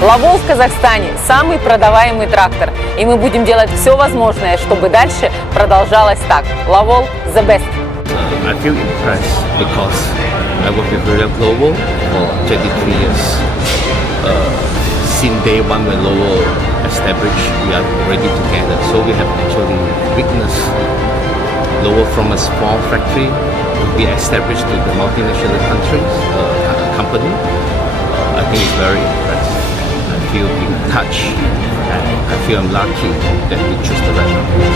Lovol в Казахстане – самый продаваемый трактор, и мы будем делать все возможное, чтобы дальше продолжалось так. Lovol – the best. I feel impressed because I work with Lovol.Global for 23 years. Since day one when Lovol established, we are already together. So we have actually witnessed Lovol from a small factory to be established to the multinational company. I think it's very impressive. I feel in touch and I feel I'm lucky that we choose the right company.